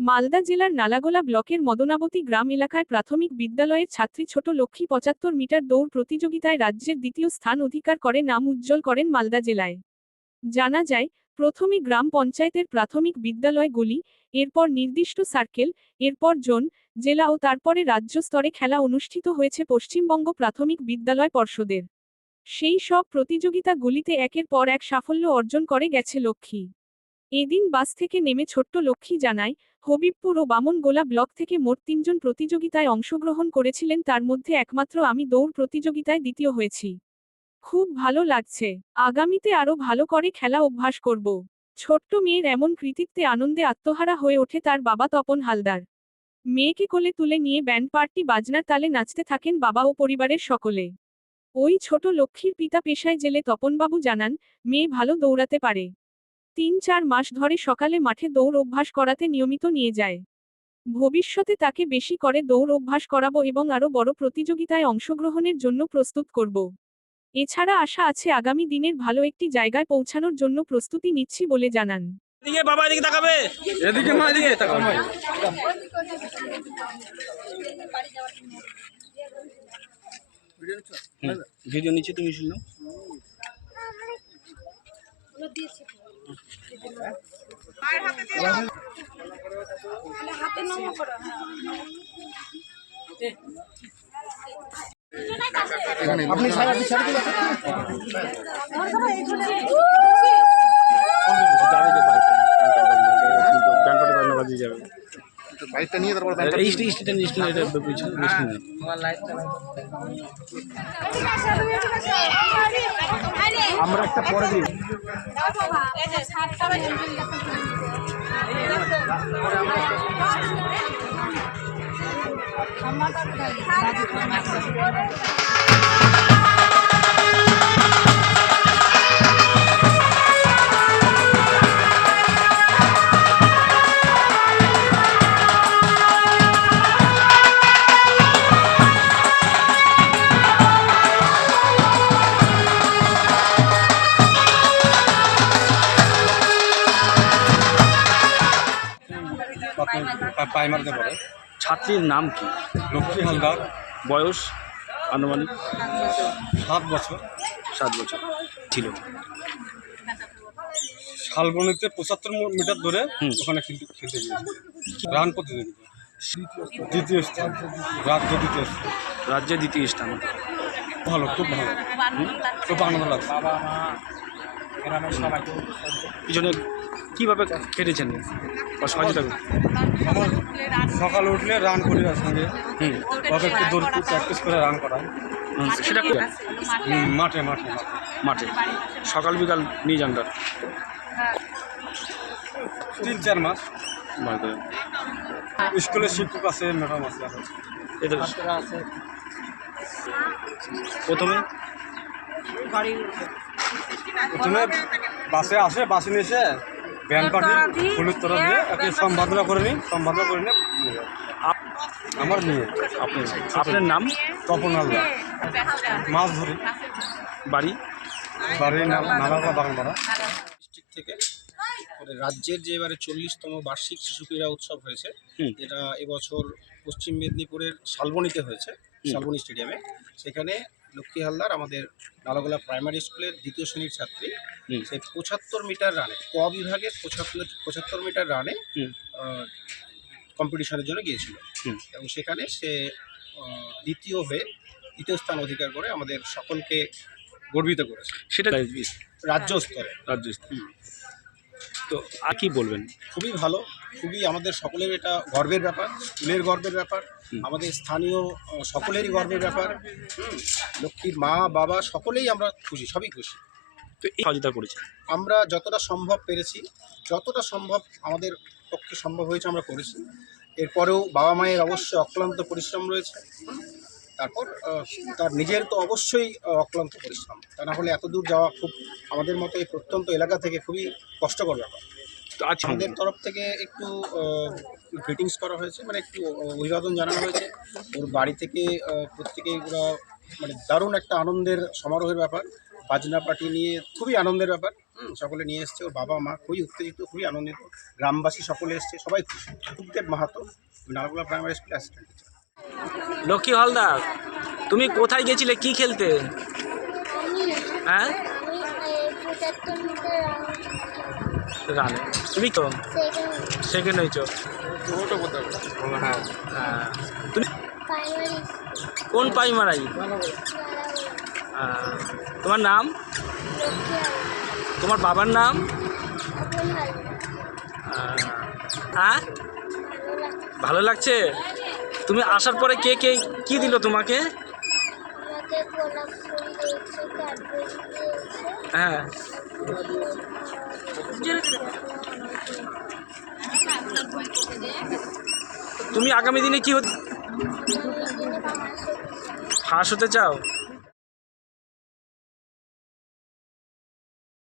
মালদা জেলার নালাগোলা ব্লকের মদনাবতী গ্রাম এলাকায় প্রাথমিক বিদ্যালয়ের ছাত্রী ছোট লক্ষ্মী পঁচাত্তর মিটার দৌড় প্রতিযোগিতায় রাজ্যের দ্বিতীয় স্থান অধিকার করে, নাম উজ্জ্বল করেন মালদা জেলায়। জানা যায়, প্রথমে গ্রাম পঞ্চায়েতের প্রাথমিক বিদ্যালয়গুলি এরপর নির্দিষ্ট সার্কেল, এরপর জোন, জেলা ও তারপরে রাজ্য স্তরে খেলা অনুষ্ঠিত হয়েছে পশ্চিমবঙ্গ প্রাথমিক বিদ্যালয় পর্ষদের। সেই সব প্রতিযোগিতাগুলিতে একের পর এক সাফল্য অর্জন করে গেছে লক্ষ্মী। এদিন বাস থেকে নেমে ছোট্ট লক্ষ্মী জানায় হবিবপুর ও বামনগোলা ব্লক থেকে মোট তিনজন প্রতিযোগিতায় অংশগ্রহণ করেছিলেন, তার মধ্যে একমাত্র আমি দৌড় প্রতিযোগিতায় দ্বিতীয় হয়েছি। খুব ভালো লাগছে। আগামীতে আরও ভালো করে খেলা অভ্যাস করব। ছোট্ট মেয়ের এমন কৃতিত্বে আনন্দে আত্মহারা হয়ে ওঠে তার বাবা তপন হালদার। মেয়েকে কোলে তুলে নিয়ে ব্যান্ড পার্টি, বাজনার তালে নাচতে থাকেন বাবা ও পরিবারের সকলে। ওই ছোট লক্ষ্মীর পিতা পেশায় জেলে তপনবাবু জানান, মেয়ে ভালো দৌড়াতে পারে। তিন চার মাস ধরে সকালে মাঠে দৌড় অভ্যাস করাতে নিয়মিত নিয়ে যায়। ভবিষ্যতে তাকে বেশি করে দৌড় অভ্যাস করাবো এবং আরও বড় প্রতিযোগিতায় অংশগ্রহণের জন্য প্রস্তুত করব। এছাড়া আশা আছে আগামী দিনের ভালো একটি জায়গায় পৌঁছানোর জন্য প্রস্তুতি নিচ্ছি বলে জানান। এদিকে বাবা এদিকে তাকাবে? এদিকে মা এদিকে তাকাও। ভিডিও নিচে তুমি শুনো। আপনি আপনি ছাড়া দিলে বাইকটা নিয়ে তারপর একটা পরে দিই পায়ে মারতে পারে ছাত্রীর নাম কি? লক্ষ্মী হালদার। বয়স? আনুমানিক? সাত বছর। সাত বছর। ছিল। শালবনিতে পঁচাত্তর মিটার ধরে হুম। ওখানে খেলতে খেলতে গিয়েছে। রান প্রতিযোগিতা। দ্বিতীয় স্থান। রাজ্য দ্বিতীয় স্থান। রাজ্যে দ্বিতীয় স্থান। ভালো খুব ভালো। খুব আনন্দ লাগছে। পিছনে কীভাবে কেটেছেন? সহযোগিতা করে? আমার সকালে উঠলে রান করি ওর সঙ্গে। হুম। ওকে একটু দৌড় প্র্যাকটিস করে রান হুম, সেটা মাঠে মাঠে। মাঠে। সকাল বিকাল নিয়ে যান তার। তিন চার মাস। করে। স্কুলে শিক্ষক আছে ম্যাডাম আছে এদের প্রথমে? প্রথমে বাসে আসে বাসে নিয়ে এসে ব্যান পার্টি হলুদ তরফ দিয়ে একে সম্পাদনা করে নিই সম্পাদনা করে নিয়ে আমার মেয়ে আপনি আপনার নাম? তপন হালদার। মাছ ধরি। বাড়ি? বাড়ির নাম নানাবা বাগানপাড়া। ডিস্ট্রিক্ট থেকে। রাজ্যের যে এবারে চল্লিশতম বার্ষিক শিশু ক্রীড়া উৎসব হয়েছে এটা এবছর পশ্চিম মেদিনীপুরের শালবনীতে হয়েছে শালবনী স্টেডিয়ামে। সেখানে লক্ষ্মী হালদার আমাদের নালাগোলা প্রাইমারি স্কুলের দ্বিতীয় শ্রেণির ছাত্রী। হুম। সেই পঁচাত্তর মিটার রানে ক বিভাগের পঁচাত্তর পঁচাত্তর মিটার রানে কম্পিটিশনের জন্য গিয়েছিল। হুম। এবং সেখানে সে দ্বিতীয় হয়ে দ্বিতীয় স্থান অধিকার করে আমাদের সকলকে গর্বিত করেছে। সেটা রাজ্য স্তরে। রাজ্য তো আর কি বলবেন? খুবই ভালো খুবই আমাদের সকলের এটা গর্বের ব্যাপার স্কুলের গর্বের ব্যাপার আমাদের স্থানীয় সকলেরই গর্বের ব্যাপার। লক্ষ্মীর মা বাবা সকলেই আমরা খুশি সবই খুশি। তো এই সহযোগিতা করেছি আমরা যতটা সম্ভব পেরেছি যতটা সম্ভব আমাদের পক্ষে সম্ভব হয়েছে আমরা করেছি। এরপরেও বাবা মায়ের অবশ্যই অক্লান্ত পরিশ্রম রয়েছে। তারপর তার নিজের তো অবশ্যই অক্লান্ত পরিশ্রম। তা না হলে এত দূর যাওয়া খুব আমাদের মতো এই প্রত্যন্ত এলাকা থেকে খুবই কষ্টকর ব্যাপার। তো আজ আমাদের তরফ থেকে একটু গ্রিটিংস করা হয়েছে মানে একটু অভিবাদন জানানো হয়েছে। ওর বাড়ি থেকে প্রত্যেকেই ওরা মানে দারুণ একটা আনন্দের সমারোহের ব্যাপার। বাজনা পার্টি নিয়ে খুবই আনন্দের ব্যাপার। সকলে নিয়ে এসছে ওর বাবা মা খুবই উত্তেজিত খুবই আনন্দিত। গ্রামবাসী সকলে এসছে সবাই খুশি Sukhdev Mahato. Nalgola primary school assistant Lakshmi Haldar তুমি কোথায় গেছিলে? কি খেলতে? হ্যাঁ? রানে। তুমি তো? সেকেন্ড হয়েছো। হ্যাঁ। হ্যাঁ। তুমি কোন প্রাইমারি তোমার নাম? তোমার বাবার নাম? আহ, হ্যাঁ? ভালো লাগছে? তুমি আসার পরে কে কে কি দিল তোমাকে? হ্যাঁ। তুমি আগামী দিনে কি ফার্স্ট হতে চাও?